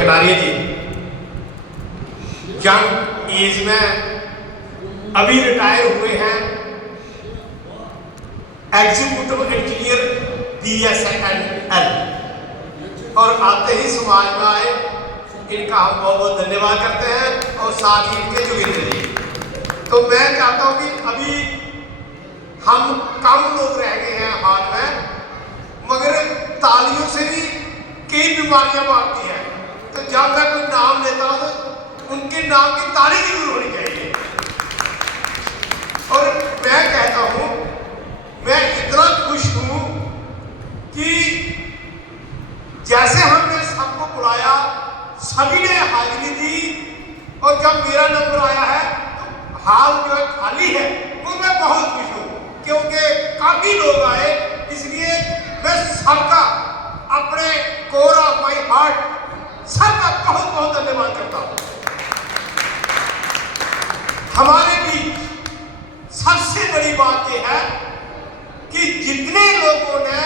कटारिया जी young age में अभी retire हुए हैं, एग्जीक्यूटिव इंजीनियर BSNL, और आते ही समाज में आए। इनका हम बहुत बहुत धन्यवाद करते हैं और साथ ही इनके जोगिंद्र जी। तो मैं चाहता हूँ कि अभी हम कम लोग रह गए हैं हाल में, मगर तालियों से भी कई बीमारियां भागती हैं। तो जब मैं कोई नाम लेता हूँ तो उनके नाम की ताली जरूर होनी चाहिए। और मैं कहता हूँ, मैं इतना खुश हूँ कि जैसे हमने सबको बुलाया, सभी ने हाजिरी दी, और जब मेरा नंबर आया है तो हाल जो है खाली है, तो मैं बहुत खुश हूँ क्योंकि काफी लोग आए। इसलिए मैं सबका अपने कोर ऑफ माई हार्ट सबका बहुत बहुत धन्यवाद करता हूँ। हमारे बीच सबसे बड़ी बात यह है कि जितने लोगों ने,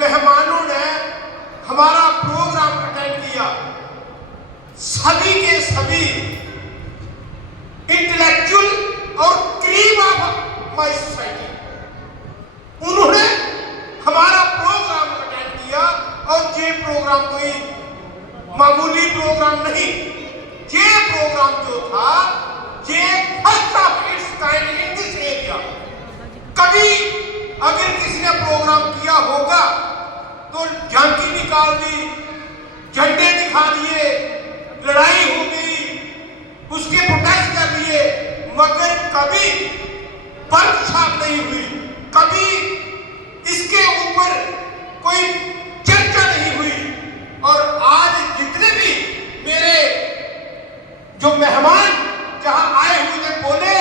मेहमानों ने हमारा प्रोग्राम अटेंड किया, सभी के सभी इंटेलेक्चुअल और क्रीम ऑफ माई सोसाइटी, उन्होंने हमारा प्रोग्राम अटेंड किया। और ये प्रोग्राम कोई मामूली प्रोग्राम नहीं, ये प्रोग्राम जो था ये first of its kind in this area. कभी अगर किसी ने प्रोग्राम किया होगा तो झांकी निकाल दी, झंडे दिखा दिए, लड़ाई हो गई, उसके प्रोटेस्ट कर दिए, मगर कभी वर्कशॉप नहीं हुई, कभी इसके ऊपर कोई चर्चा नहीं हुई। और आज जितने भी मेरे जो मेहमान जहां आए हुए थे बोले,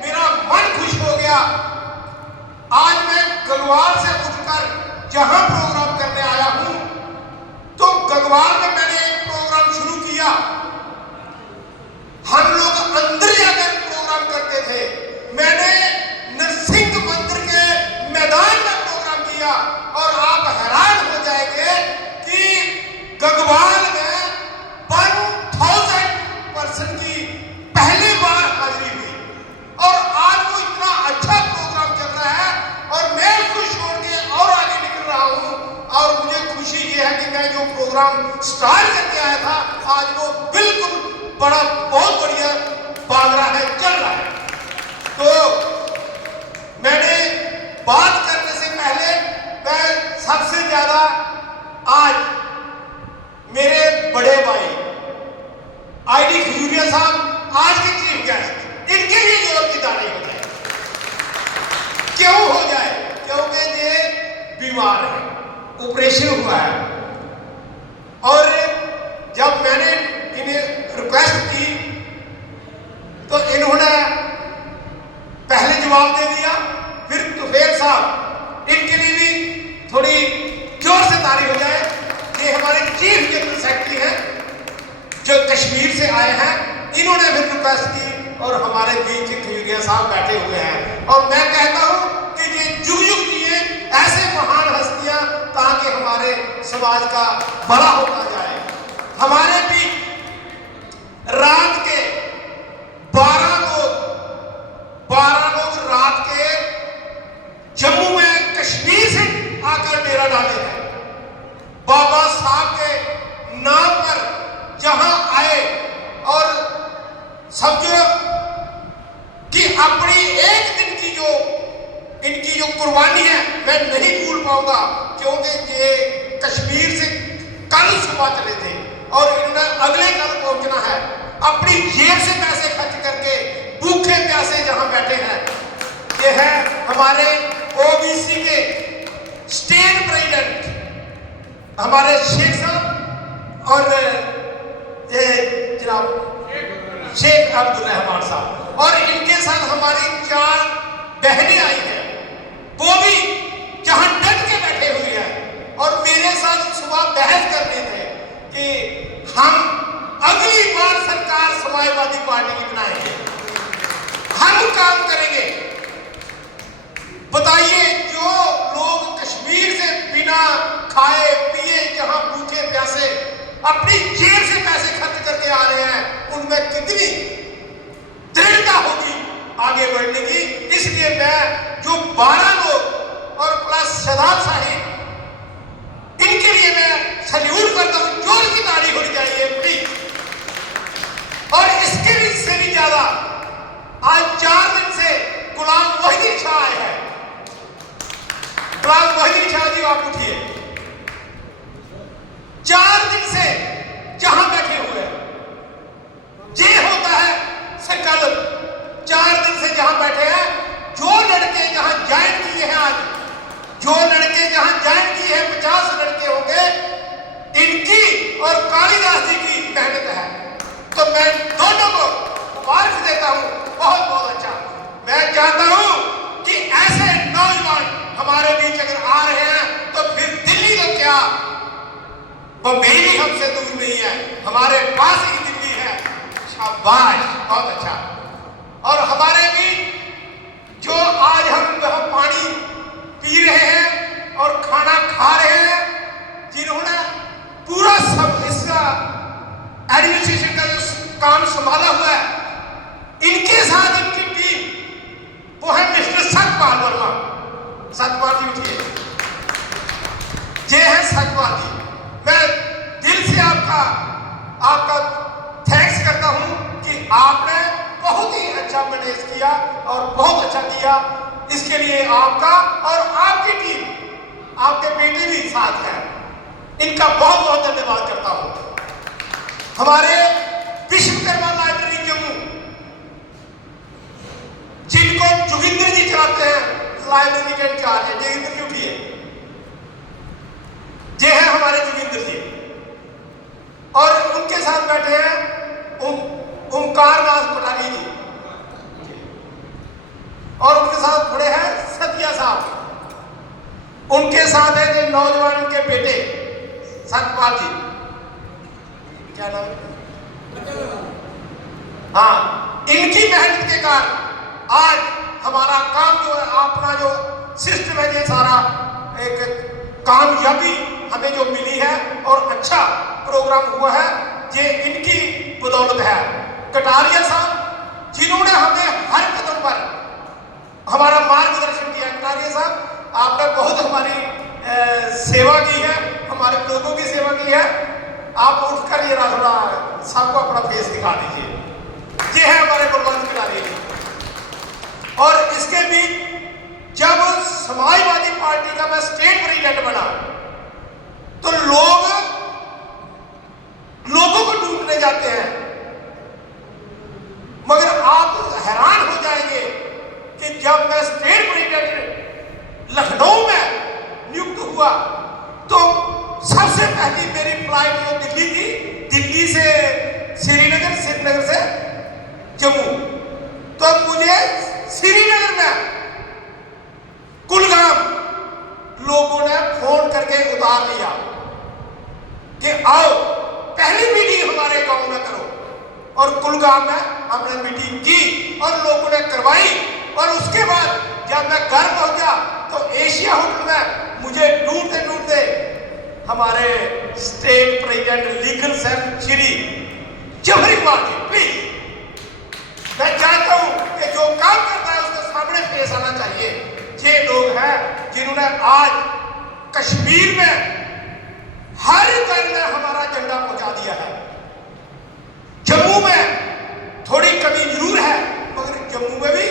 मेरा मन खुश हो गया। आज मैं गगवाल से उठकर जहां प्रोग्राम करने आया हूं, तो गगवाल में मैंने एक प्रोग्राम शुरू किया। हम लोग अंदर जाकर प्रोग्राम करते थे। मैंने नरसिंह मंदिर के मैदान में प्रोग्राम किया, और आप हैरान हो जाएंगे कि गगवाल में 1000% की पहली बार हाजिरी हुई। और आज वो इतना अच्छा प्रोग्राम चल रहा है, और मैं उसको छोड़ के और आगे निकल रहा हूँ। और मुझे खुशी ये है कि मैं जो प्रोग्राम स्टार्ट करके आया था, आज वो बिल्कुल बड़ा बहुत बढ़िया भाग रहा है, चल रहा है। तो मैंने बात करने से पहले मैं सबसे ज्यादा आज मेरे बड़े भाई ID खजूरिया साहब, आज के चीफ गेस्ट, इनके लिए जोर की ताली हो जाए। क्यों हो जाए? क्योंकि ये बीमार है, ऑपरेशन हुआ है। और जब मैंने इन्हें रिक्वेस्ट की तो इन्होंने पहले जवाब दे दिया। फिर तुफेल साहब, इनके लिए भी थोड़ी जोर से ताली हो जाए। ये हमारे चीफ जनरल सेक्रेटरी हैं जो कश्मीर से आए हैं, इन्होंने भी रिक्वेस्ट की, और हमारे बीच खजूरिया साहब बैठे हुए हैं। और मैं कहता हूं कि ये जुग जुग जिए ऐसे महान हस्तियां, ताकि हमारे समाज का बड़ा होता जाए। हमारे बीच रात के 12 लोग रात के जम्मू में कश्मीर से आकर डेरा डाले हैं। बाबा साहब के नाम पर जहां आए, और समझो कि अपनी एक दिन की जो इनकी जो कुर्बानी है मैं नहीं भूल पाऊंगा, क्योंकि ये कश्मीर से कल सुबह चले थे और इन्होंने अगले कल पहुंचना है। अपनी जेब से पैसे खर्च करके भूखे प्यासे जहां बैठे हैं। ये है हमारे OBC के स्टेट प्रेसिडेंट हमारे शेख साहब, और ये जनाब शेख अब्दुल रहमान साहब, और इनके साथ हमारी 4 बहनें आई हैं, वो भी जहां डट के बैठे हुए हैं। और मेरे साथ सुबह बहस कर रहे थे कि हम अगली बार सरकार समाजवादी पार्टी की बनाएंगे, हम काम करेंगे। बताइए, जो लोग कश्मीर से बिना खाए पिए जहां भूखे प्यासे अपनी जेब से आ रहे हैं उनमें कितनी दृढ़ता होगी आगे बढ़ने की। इसलिए मैं जो 12 लोग और प्लस शदाब साहिब, इनके लिए मैं सल्यूट करता हूं। जोर की ताली होनी चाहिए प्लीज। और इसके भी से भी ज्यादा आज 4 दिन से गुलाम मोहिदीन शाह आए हैं। गुलाम मोहिदीन शाह जी आप उठिए। 4 दिन से जहां बैठे हुए हैं, ये होता है संकल्प। 4 दिन से जहां बैठे हैं, जो लड़के जहां ज्वाइन किए हैं, आज जो लड़के जहां ज्वाइन किए हैं 50 लड़के होंगे, इनकी और कालिदास जी की मेहनत है। तो मैं दोनों को मुबारक देता हूं, बहुत बहुत अच्छा। मैं चाहता हूं कि ऐसे नौजवान हमारे बीच अगर आ रहे हैं तो फिर दिल्ली तो क्या, बम्बई भी हमसे दूर नहीं है, हमारे पास ही दिल्ली है। शाबाश, बहुत अच्छा। और हमारे भी जो आज हम पानी पी रहे हैं और खाना खा रहे हैं, जिन्होंने पूरा सब इसका एडमिनिस्ट्रेशन का जो काम संभाला हुआ है, इनके साथ इनकी टीम वो है मिस्टर सतपाल वर्मा। सतपाल जी उठिए। ये है सतपाल जी। मैं दिल से आपका थैंक्स करता हूं कि आपने बहुत ही अच्छा मैनेज किया और बहुत अच्छा किया। इसके लिए आपका और आपकी टीम, आपके बेटे भी साथ हैं, इनका बहुत बहुत धन्यवाद करता हूं। हमारे विश्वकर्मा लाइब्रेरी जम्मू, जिनको जोगिंदर जी चलाते हैं, लाइब्रेरी के इंचार्ज है। जोगिंदर जी उठिए। ये है हमारे जोगिंदर जी। और उनके साथ बैठे हैं ओमकार दास पटानी जी, और उनके साथ खड़े हैं सतिया साहब। उनके साथ है जो नौजवान उनके बेटे सतपाल जी, क्या नाम है? हाँ, इनकी मेहनत के कारण आज हमारा काम जो है, अपना जो सिस्टम है, ये सारा एक कामयाबी हमें जो मिली है और अच्छा प्रोग्राम हुआ है, ये इनकी बदौलत है। कटारिया साहब, जिन्होंने हमें हर कदम पर हमारा मार्गदर्शन किया। कटारिया साहब, आपने बहुत हमारी सेवा की है, हमारे लोगों की सेवा की है। आप उठकर ये थोड़ा सबको अपना फेस दिखा दीजिए। ये है हमारे बलवंत कटारिया। और इसके बीच जब समाजवादी पार्टी का मैं स्टेट प्रेसिडेंट बना, तो लोगों को ढूंढने जाते हैं, मगर आप हैरान हो जाएंगे कि जब मैं स्टेट प्रेसिडेंट लखनऊ में नियुक्त हुआ, तो सबसे पहली मेरी फ्लाइट जो दिल्ली की, दिल्ली से श्रीनगर, श्रीनगर से जम्मू, तो मुझे श्रीनगर में कुलगाम लोगों ने फोन करके उतार लिया कि आओ पहली मीटिंग हमारे गांव में करो। और कुलगाम में हमने मीटिंग की और लोगों ने करवाई। और उसके बाद जब मैं घर पहुंचा तो एशिया होटल में मुझे ढूंढते ढूंढते हमारे state president legal cell Shri Jauhari Kumar ji, please, मैं चाहता हूं कि जो काम करता है उसके सामने पेश आना चाहिए। ये लोग हैं जिन्होंने आज कश्मीर में हर घर में हमारा झंडा पहुंचा दिया है। जम्मू में थोड़ी कमी जरूर है, मगर जम्मू में भी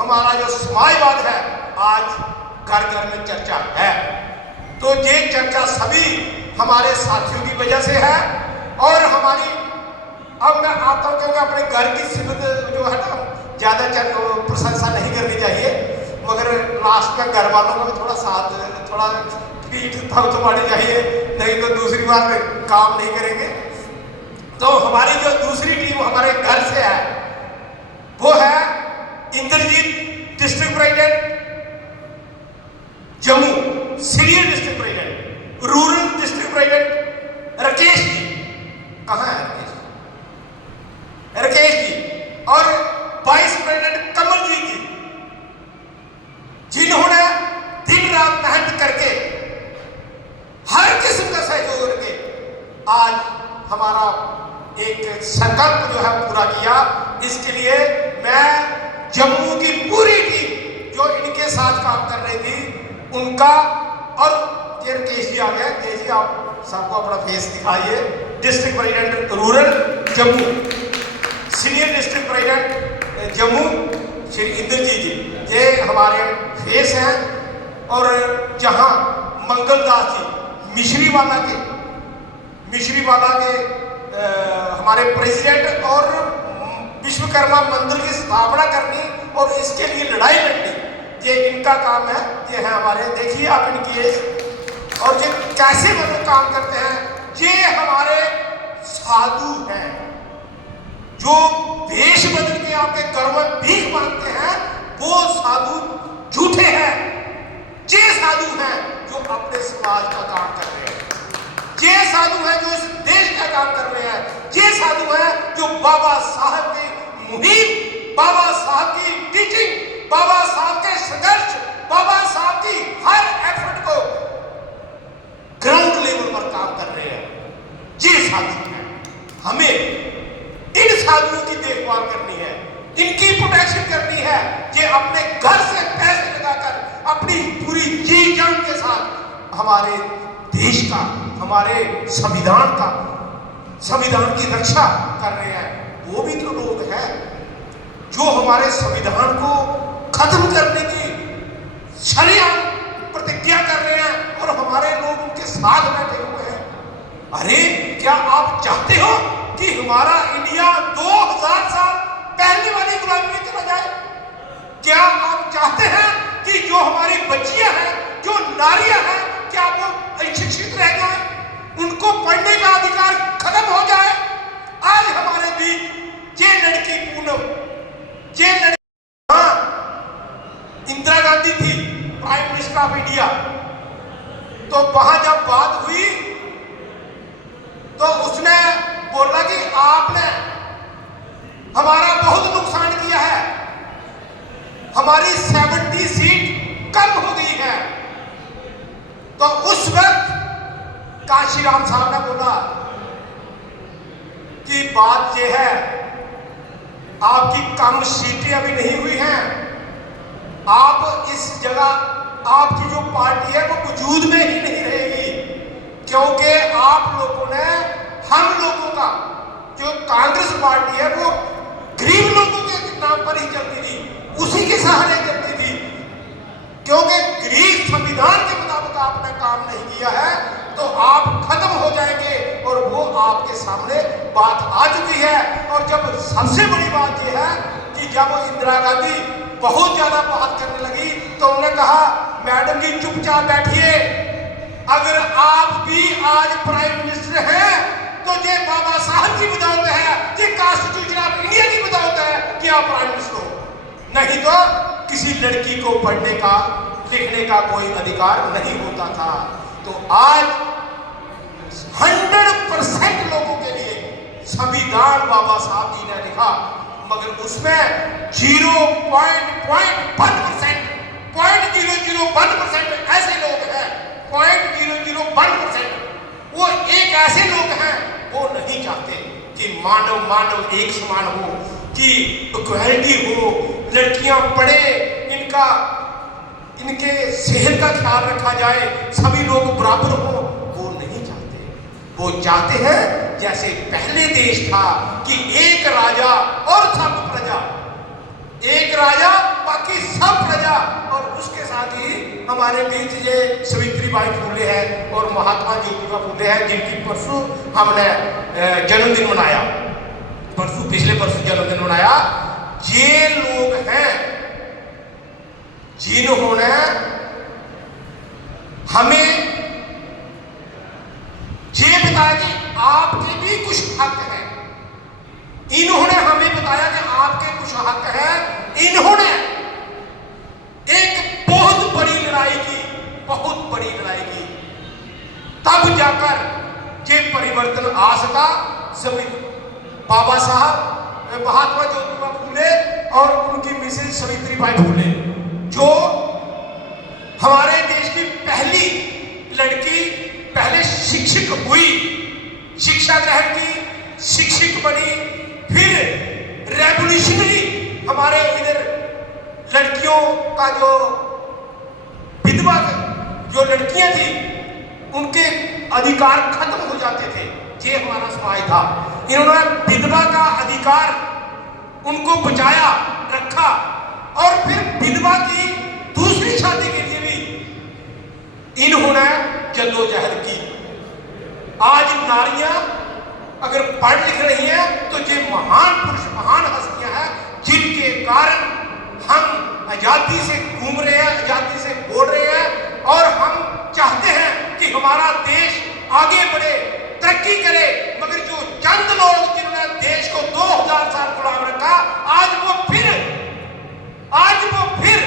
हमारा जो समाजवाद है आज घर घर में चर्चा है। तो ये चर्चा सभी हमारे साथियों की वजह से है। और हमारी, अब मैं आता हूं क्योंकि अपने घर की सिफत जो है ना, ज्यादा प्रशंसा नहीं करनी चाहिए, मगर लास्ट में घर वालों का भी थोड़ा साथ, थोड़ा पीठ थपथपानी चाहिए, नहीं तो दूसरी बार काम नहीं करेंगे। तो हमारी जो दूसरी टीम हमारे घर से है, वो है Indrajit district president Jammu, senior district president, rural district president Rakesh ji. कहाँ है राकेश जी? राकेश जी। और वाइस प्रेसिडेंट कमलजीत जी, जिन्होंने दिन रात मेहनत करके हर किस्म का सहयोग करके आज हमारा एक संकल्प जो है पूरा किया। इसके लिए मैं जम्मू की पूरी टीम जो इनके साथ काम कर रही थी उनका, और ये केश जी आ गए, केश जी आप सबको अपना फेस दिखाइए। District president rural Jammu, senior district president Jammu Shri Indrajit ji, ये हमारे फेस हैं। और जहां मंगलदास जी मिश्रीवाला के हमारे प्रेसिडेंट और विश्वकर्मा मंदिर की स्थापना करनी और इसके लिए लड़ाई लड़नी, ये इनका काम है। ये है हमारे, देखिए आप इनकी एज और ये कैसे मतलब काम करते हैं। ये हमारे साधु हैं जो देश बदल के आपके घर में भीख मांगते हैं, वो साधु झूठे हैं। ये साधु हैं जो अपने समाज का काम कर रहे हैं, ये साधु हैं जो इस देश का काम कर रहे हैं, ये साधु हैं जो बाबा साहब की मुहिम, बाबा साहब की टीचिंग, बाबा साहब के संघर्ष, बाबा साहब की हर एफर्ट को ग्राउंड लेवल पर काम कर रहे हैं। ये साधु हैं। हमें इन साधुओं की देखभाल करनी है, इनकी प्रोटेक्शन करनी है। ये अपने घर से पैसे लगाकर अपनी पूरी जी जान के साथ हमारे देश का, हमारे संविधान की रक्षा कर रहे हैं। वो भी तो लोग हैं जो हमारे संविधान को खत्म करने की शरेआम प्रतिज्ञा कर रहे हैं और हमारे लोग उनके साथ बैठे हुए हैं। अरे क्या आप चाहते हो कि हमारा इंडिया 2000 साल पहले वाली गुलामी में चला जाए? क्या आप चाहते हैं कि जो हमारी बच्चियां हैं, जो नारियां हैं, क्या वो अशिक्षित रह जाए, उनको पढ़ने का अधिकार खत्म हो जाए? आज हमारे बीच ये लड़की पूनम, ये लड़की, हाँ, इंदिरा गांधी थी प्राइम मिनिस्टर ऑफ इंडिया, तो वहां जब बात हुई तो उसने बोला कि आपने हमारा बहुत नुकसान किया है, हमारी 70 सीट कम हो गई है। तो उस वक्त काशीराम साहब ने बोला कि बात यह है, आपकी कम सीटें अभी नहीं हुई हैं, आप इस जगह आपकी जो पार्टी है वो वजूद में ही नहीं रहेगी, क्योंकि आप लोगों ने हम लोगों का जो कांग्रेस पार्टी है वो गरीब लोगों के नाम पर ही चलती थी, उसी के सहारे चलती थी। क्योंकि गरीब संविधान के मुताबिक आपने काम नहीं किया है तो आप खत्म हो जाएंगे, और वो आपके सामने बात आ चुकी है। और जब सबसे बड़ी बात यह है कि जब इंदिरा गांधी बहुत ज्यादा बात करने लगी तो उन्होंने कहा, मैडम जी चुपचाप बैठिए, अगर आप भी आज प्राइम मिनिस्टर हैं तो ये बाबा साहब की बदौलत है, ये कॉन्स्टिट्यूशन ऑफ इंडिया की बदौलत है कि आप प्राइम मिनिस्टर हो, नहीं तो किसी लड़की को पढ़ने का लिखने का कोई अधिकार नहीं होता था। तो आज 100% लोगों के लिए संविधान बाबा साहब जी ने लिखा, मगर उसमें 0.1% ऐसे लोग हैं, 0.001% वो एक ऐसे लोग हैं वो नहीं चाहते कि मानव एक समान हो, कि इक्वालिटी हो, लड़कियां पढ़े, इनके सेहत का ख्याल रखा जाए, सभी लोग बराबर हो। वो नहीं चाहते, वो चाहते हैं जैसे पहले देश था कि एक राजा और सब प्रजा, एक राजा बाकी सब प्रजा। और उसके साथ ही हमारे बीच ये सावित्रीबाई फुले है और महात्मा ज्योतिबा फुले है, जिनकी परसों हमने जन्मदिन मनाया, पिछले परसों जन्मदिन मनाया। ये लोग हैं जिन्होंने हमें ये बताया कि आपके भी कुछ हक है, इन्होंने हमें बताया कि आपके कुछ हक है। इन्होंने एक बहुत बड़ी लड़ाई की, तब जाकर ये परिवर्तन आ सका। सभी बाबा साहब महात्मा ज्योतिबा फुले और उनकी मिसेज सावित्रीबाई फुले, जो हमारे देश की पहली लड़की, पहले शिक्षक हुई, शिक्षा ग्रहण की, शिक्षक बनी, फिर रेवोल्यूशनरी हमारे इधर लड़कियों का जो विधवा जो लड़कियां थी उनके अधिकार खत्म हो जाते थे। ये हमारा समाज था। इन्होंने विधवा का अधिकार उनको बचाया रखा और फिर विधवा की दूसरी शादी के लिए भी इन्होंने जद्दोजहद की। आज नारियां अगर पढ़ लिख रही हैं तो ये महान पुरुष, महान हस्तियां हैं जिनके कारण हम आजादी से घूम रहे हैं, आजादी से बोल रहे हैं और हम चाहते हैं कि हमारा देश आगे बढ़े, तरक्की करे। मगर जो चंद लोग जिन्होंने देश को 2000 साल गुलाम रखा, आज वो फिर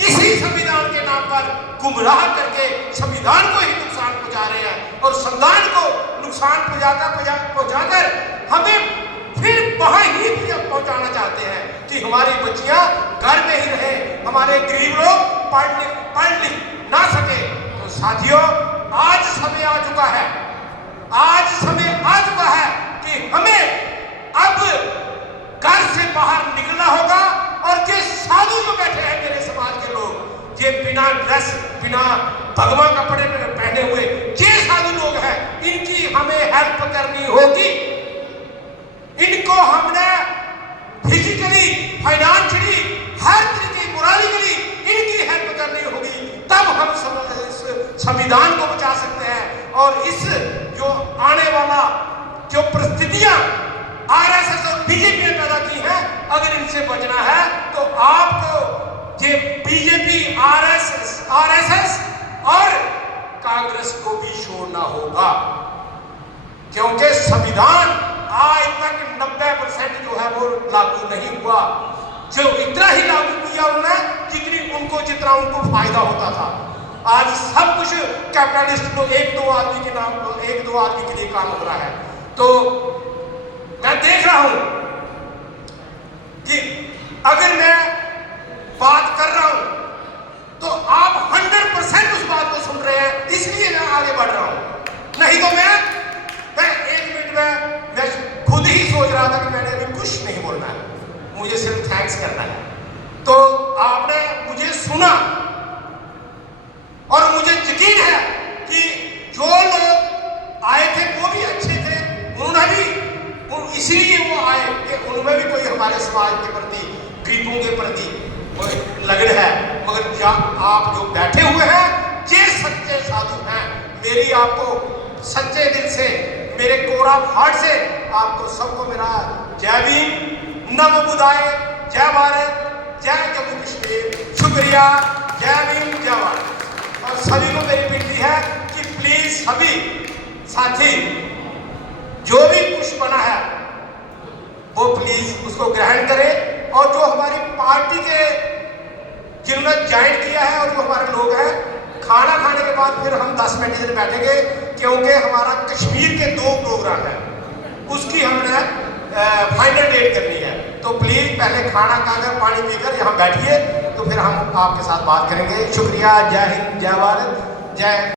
इसी संविधान के नाम पर गुमराह करके संविधान को ही नुकसान पहुंचा रहे हैं और संविधान को नुकसान पहुंचाकर हमें फिर वहां ही पहुंचाना चाहते हैं कि हमारी बच्चियां घर में ही रहे, हमारे गरीब लोग पढ़ लिख ना सके। तो साथियों, आज समय आ चुका है, आज समय आ चुका है कि हमें अब घर से बाहर निकलना होगा। और जो साधु जो बैठे हैं मेरे समाज के लोग, ये बिना ड्रेस, बिना भगवा कपड़े पहने हुए ये साधु लोग हैं, इनकी हमें हेल्प करनी होगी। इनको हमने फिजिकली, फाइनेंशियली, हर तरीके मोरालिकली इनकी हेल्प करनी होगी, तब हम संविधान को बचा सकते हैं। और इस जो आने वाला जो परिस्थितियां आरएसएस और बीजेपी ने पैदा की हैं, अगर इनसे बचना है तो आपको ये बीजेपी, आरएसएस और कांग्रेस को भी छोड़ना होगा, क्योंकि संविधान आज तक 90% जो है वो लागू नहीं हुआ। जो इतना ही लागू किया उन्होंने जितना उनको फायदा होता था। आज सब कुछ कैपिटलिस्ट को एक दो आदमी के लिए काम हो रहा है। तो मैं देख रहा हूं कि अगर मैं बात कर रहा हूं तो आप 100% उस बात को सुन रहे हैं, इसलिए मैं आगे बढ़ रहा हूं। नहीं तो मैं 1 मिनट में मैं खुद ही सोच रहा था कि मैंने अभी कुछ नहीं बोलना है, मुझे सिर्फ थैंक्स करना है। तो आपने मुझे सुना और मुझे यकीन है कि जो लोग आए थे वो भी अच्छे थे, उन्होंने भी इसीलिए वो आए कि उनमें भी कोई हमारे समाज के प्रति, गरीबों के प्रति लगन है। मगर आप जो बैठे हुए हैं ये सच्चे साधु हैं। मेरी आपको सच्चे दिल से, मेरे कोर ऑफ हार्ट से आपको सबको मेरा जय भीम, नमो बुद्धाय, जय भारत, जय जम्मू कश्मीर, शुक्रिया, जय भीम, जय भारत। और सभी को मेरी विनती है कि प्लीज सभी साथी जो भी कुछ बना है वो प्लीज उसको ग्रहण करें। और जो हमारी पार्टी के जिन्होंने ज्वाइन किया है और जो हमारे लोग हैं, खाना खाने के बाद फिर हम 10 मिनट इधर बैठेंगे, क्योंकि हमारा कश्मीर के 2 प्रोग्राम है, उसकी हमने फाइनल डेट करनी है। तो प्लीज पहले खाना खाकर, पानी पीकर यहाँ बैठिए, तो फिर हम आपके साथ बात करेंगे। शुक्रिया, जय हिंद, जय भारत, जय